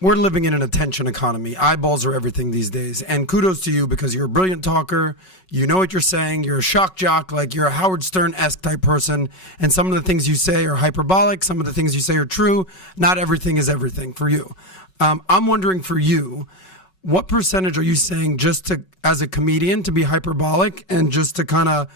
we're living in an attention economy. Eyeballs are everything these days. And kudos to you because you're a brilliant talker. You know what you're saying. You're a shock jock, like you're a Howard Stern-esque type person. And some of the things you say are hyperbolic. Some of the things you say are true. Not everything is everything for you. I'm wondering for you, what percentage are you saying just to, as a comedian, to be hyperbolic and just to kind of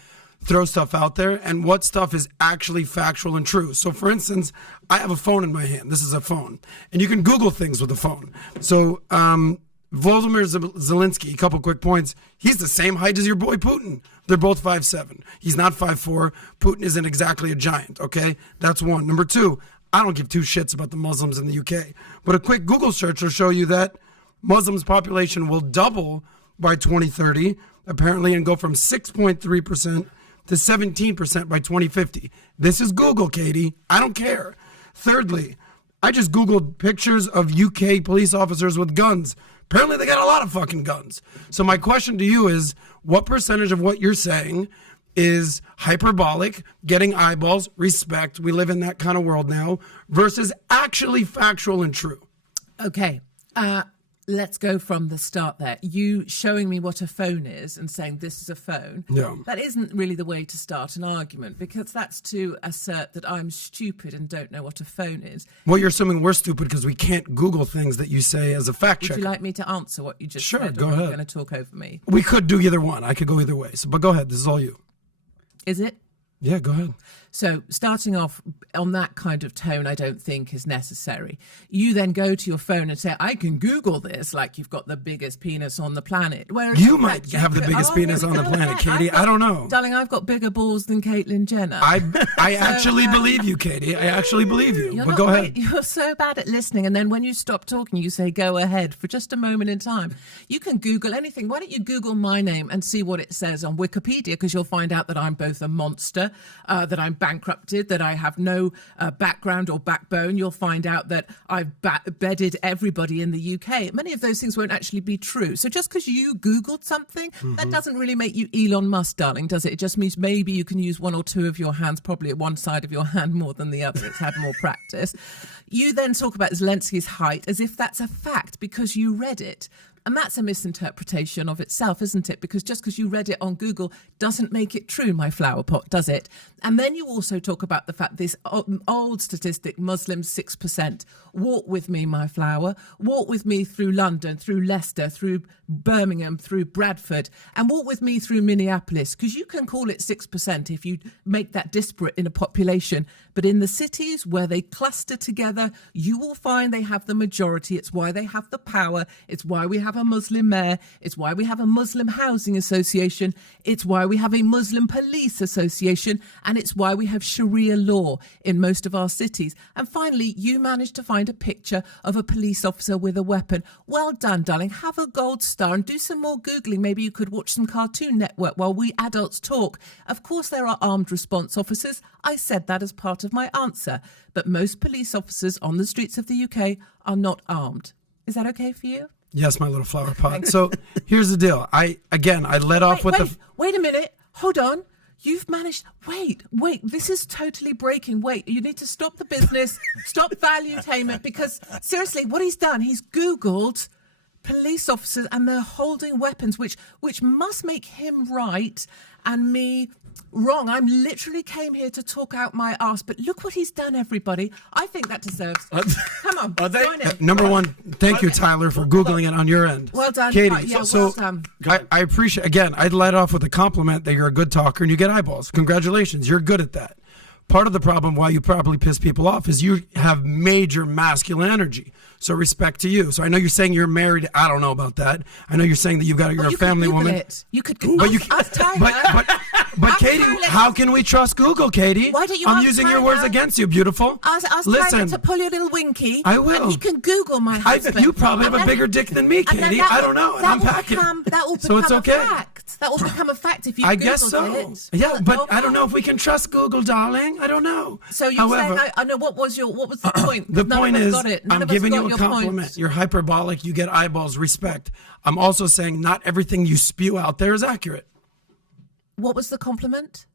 throw stuff out there, and what stuff is actually factual and true? So for instance, I have a phone in my hand. This is a phone, and you can Google things with a phone. So Volodymyr Zelensky, a couple quick points. He's the same height as your boy Putin. They're both 5'7". He's not 5'4". Putin isn't exactly a giant, okay? That's one. Number two, I don't give two shits about the Muslims in the UK, but a quick Google search will show you that Muslims' population will double by 2030, apparently, and go from 6.3% to 17% by 2050. This is Google, Katie. I don't care. Thirdly, I just Googled pictures of UK police officers with guns. Apparently they got a lot of fucking guns. So my question to you is, what percentage of what you're saying is hyperbolic, getting eyeballs, respect, we live in that kind of world now, versus actually factual and true? Okay. Let's go from the start there. You showing me what a phone is and saying this is a phone, that isn't really the way to start an argument, because that's to assert that I'm stupid and don't know what a phone is. Well, you're assuming we're stupid because we can't Google things that you say as a fact checker. Would you like me to answer what you just said? Sure, go or ahead. Are you going to talk over me? We could do either one. I could go either way. So, but go ahead. This is all you. Is it? Yeah, go ahead. So starting off on that kind of tone, I don't think is necessary. You then go to your phone and say, I can Google this, like you've got the biggest penis on the planet. Whereas you might have the biggest penis on the planet, Katie. I don't know. Darling, I've got bigger balls than Caitlyn Jenner. I actually believe you, Katie. I actually believe you. But go ahead. You're so bad at listening. And then when you stop talking, you say, go ahead for just a moment in time. You can Google anything. Why don't you Google my name and see what it says on Wikipedia? Because you'll find out that I'm both a monster, that I'm bankrupted, that I have no background or backbone. You'll find out that I've bedded everybody in the UK. Many of those things won't actually be true. So just because you Googled something, that doesn't really make you Elon Musk, darling, does it? It just means maybe you can use one or two of your hands, probably at one side of your hand more than the other. It's had more practice. You then talk about Zelensky's height as if that's a fact because you read it. And that's a misinterpretation of itself, isn't it? Because just because you read it on Google doesn't make it true, my flower pot, does it? And then you also talk about the fact this old statistic, Muslims 6%. Walk with me, my flower. Walk with me through London, through Leicester, through Birmingham, through Bradford, and walk with me through Minneapolis, because you can call it 6% if you make that disparate in a population. But in the cities where they cluster together, you will find they have the majority. It's why they have the power. It's why we have a Muslim mayor. It's why we have a Muslim housing association. It's why we have a Muslim police association. And it's why we have Sharia law in most of our cities. And finally, you managed to find a picture of a police officer with a weapon. Well done, darling. Have a gold star and do some more Googling. Maybe you could watch some Cartoon Network while we adults talk. Of course, there are armed response officers. I said that as part of my answer. But most police officers on the streets of the UK are not armed. Is that okay for you? Yes, my little flower pot. So here's the deal. I led off with Wait a minute. Hold on. You've managed. Wait. This is totally breaking. Wait, you need to stop the business. Stop Valuetainment, because seriously, what he's done, he's Googled police officers and they're holding weapons, which must make him right and me wrong. I literally came here to talk out my arse, but look what he's done, everybody. I think that deserves. Come on, join it. Number one, thank you, Tyler, for Googling it on your end. Well done, Katie. well done. I appreciate, again, I'd let off with a compliment that you're a good talker and you get eyeballs. Congratulations, you're good at that. Part of the problem why you probably piss people off is you have major masculine energy. So respect to you. So I know you're saying you're married. I don't know about that. I know you're saying that you're a family woman. You could. But Katie, how can we trust Google, Katie? Why don't you? I'm using your words against you, beautiful. Listen, to pull your little winky. I will. And he can Google my husband. You probably have a bigger dick than me, Katie. I don't know. And I'm packing. That will become so it's okay. a fact. That will become a fact if you. I guess so. It. Yeah, but I don't know if we can trust Google, darling. I don't know. So you're saying I know what was the point? The point is, I'm giving you a compliment. You're hyperbolic. You get eyeballs. Respect. I'm also saying not everything you spew out there is accurate. What was the compliment?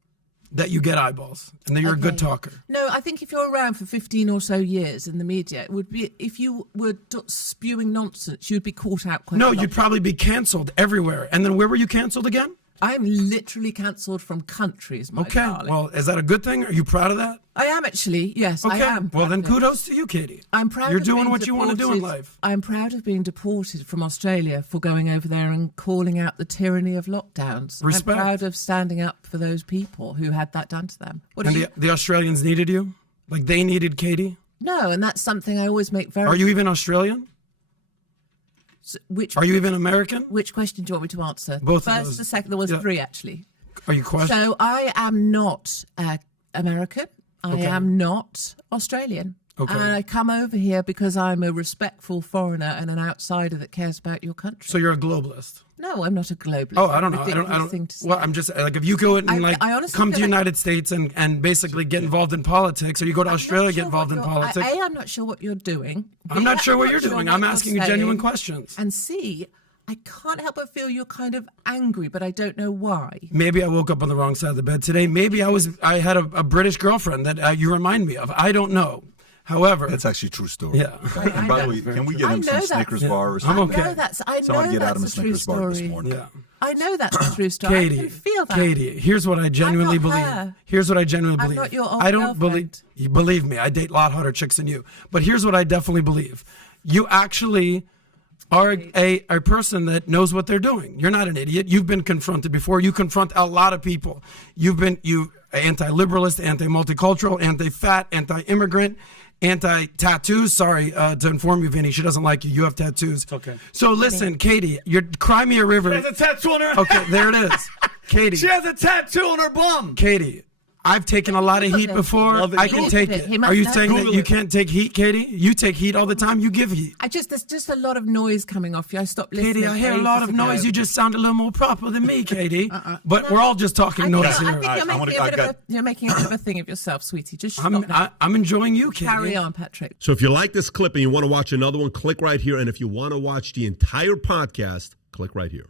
that you get eyeballs and that you're a good talker. No, I think if you're around for 15 or so years in the media, it would be, if you were spewing nonsense, you'd be caught out quite a lot. No, you'd probably be canceled everywhere. And then where were you canceled again? I'm literally cancelled from countries, my darling. Well, is that a good thing? Are you proud of that? I am actually, yes, I am. Well, then kudos to you, Katie. I'm proud You're of doing being what you want to do in life. I'm proud of being deported from Australia for going over there and calling out the tyranny of lockdowns. Respect. I'm proud of standing up for those people who had that done to them. And the Australians needed you? Like they needed Katie? No, and that's something I always make very... Are you even Australian? Which Are you even American? Which question do you want me to answer? Both First, of those. the second, there was three actually. Are you questioning? So I am not American. I am not Australian. Okay. And I come over here because I'm a respectful foreigner and an outsider that cares about your country. So you're a globalist? No, I'm not a globalist. Oh, I don't know. Ridiculous thing to say. Well, I'm just like if you go and I honestly come to feel the like- United States and basically get involved in politics, or you go to Australia get involved in politics. I'm not sure what you're doing. I'm not sure what you're doing. I'm asking you genuine questions. And C, I can't help but feel you're kind of angry, but I don't know why. Maybe I woke up on the wrong side of the bed today. Maybe I had a British girlfriend that you remind me of. I don't know. However, that's actually a true story. Yeah. And by the way, can we get him some Snickers bar or I'm something? okay. I know that's Somebody get Adam a a true Snickers bar this story. morning. Yeah. I know that's a true story. Katie, I can feel that. Katie, here's what I genuinely I'm not believe. her. Here's what I genuinely I'm believe. not your old I don't girlfriend. believe. You believe me. I date a lot hotter chicks than you. But here's what I definitely believe. You actually are a person that knows what they're doing. You're not an idiot. You've been confronted before. You confront a lot of people. You anti-liberalist, anti-multicultural, anti-fat, anti-immigrant, anti-tattoos. Sorry to inform you, Vinny. She doesn't like you. You have tattoos. Okay. So listen, Katie, your Crimea River. She has a tattoo on her. Okay, there it is. Katie. She has a tattoo on her bum. Katie, I've taken a lot of heat before. Love it. I can take it. He must Are you know saying it. that you can't take heat, Katie? You take heat all the time. You give heat. There's just a lot of noise coming off you. I stopped listening. Katie, I hear a lot of noise. You just sound a little more proper than me, Katie. But No. we're all just talking noise I here. think you're making a bit of a thing of yourself, sweetie. Just stop that. I'm enjoying you, Katie. Carry on, Patrick. So if you like this clip and you want to watch another one, click right here. And if you want to watch the entire podcast, click right here.